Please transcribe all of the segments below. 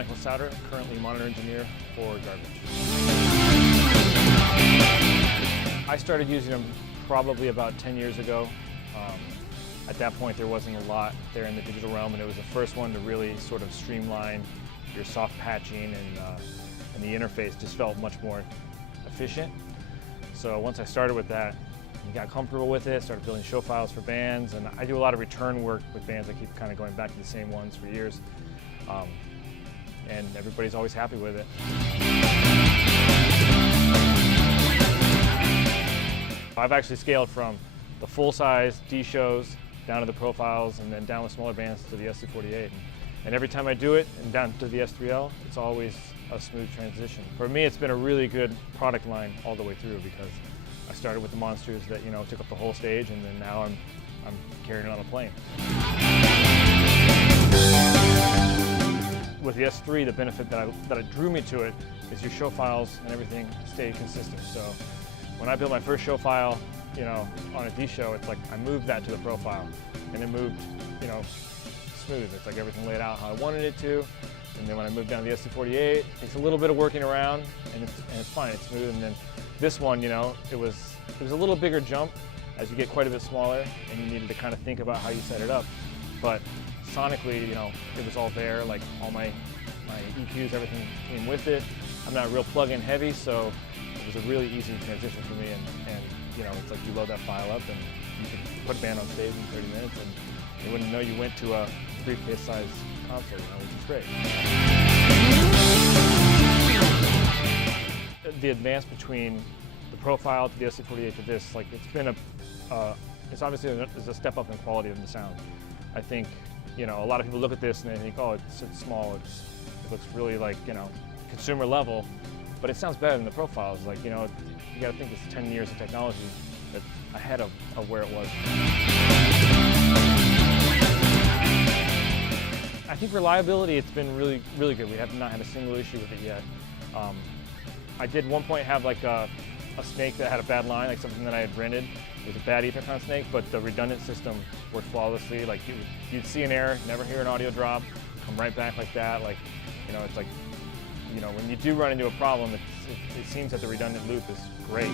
Michael Souder, currently monitor engineer for Garbage. I started using them probably about 10 years ago. At that point, there wasn't a lot there in the digital realm, and it was the first one to really sort of streamline your soft patching, and the interface just felt much more efficient. So once I started with that, and got comfortable with it, started building show files for bands, and I do a lot of return work with bands. I keep kind of going back to the same ones for years, and everybody's always happy with it. I've actually scaled from the full-size D shows down to the profiles, and then down with smaller bands to the SC48. And every time I do it and down to the S3L, it's always a smooth transition. For me, it's been a really good product line all the way through, because I started with the monsters that, you know, took up the whole stage, and then now I'm carrying it on a plane. With the S3, the benefit that drew me to it is your show files and everything stay consistent. So when I built my first show file, you know, on a D show, it's like I moved that to the profile, and it moved, you know, smooth. It's like everything laid out how I wanted it to. And then when I moved down to the SC48, it takes a little bit of working around, and it's fine, it's smooth. And then this one, you know, it was a little bigger jump as you get quite a bit smaller, and you needed to kind of think about how you set it up. But sonically, you know, it was all there, like all my EQs, everything came with it. I'm not real plug-in heavy, so it was a really easy transition for me. And you know, it's like you load that file up, and you can put a band on stage in 30 minutes, and you wouldn't know you went to a briefcase-sized console, you know, which is great. The advance between the profile to the SC48 to this, like, it's been it's obviously a step up in quality of the sound. I think, you know, a lot of people look at this and they think, oh, it's small, it looks really like, you know, consumer level, but it sounds better than the profiles. Like, you know, you gotta think it's 10 years of technology that's ahead of where it was. I think reliability, it's been really, really good. We have not had a single issue with it yet. I did one point have like a snake that had a bad line, like something that I had rented. It was a bad Ethercon snake, but the redundant system worked flawlessly. Like you'd see an error, never hear an audio drop, come right back like that. Like, you know, it's like, you know, when you do run into a problem, it seems that the redundant loop is great.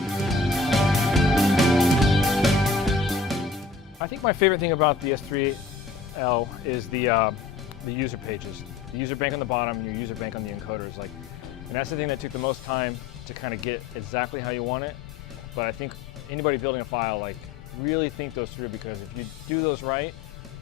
I think my favorite thing about the S3L is the user pages. The user bank on the bottom and your user bank on the encoders. Like, and that's the thing that took the most time to kind of get exactly how you want it. But I think anybody building a file, like, really think those through, because if you do those right,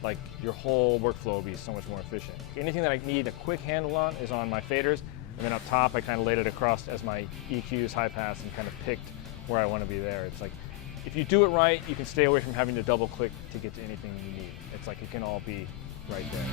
like, your whole workflow will be so much more efficient. Anything that I need a quick handle on is on my faders, and then up top I kind of laid it across as my EQs, high pass, and kind of picked where I want to be there. It's like, if you do it right, you can stay away from having to double click to get to anything you need. It's like it can all be right there.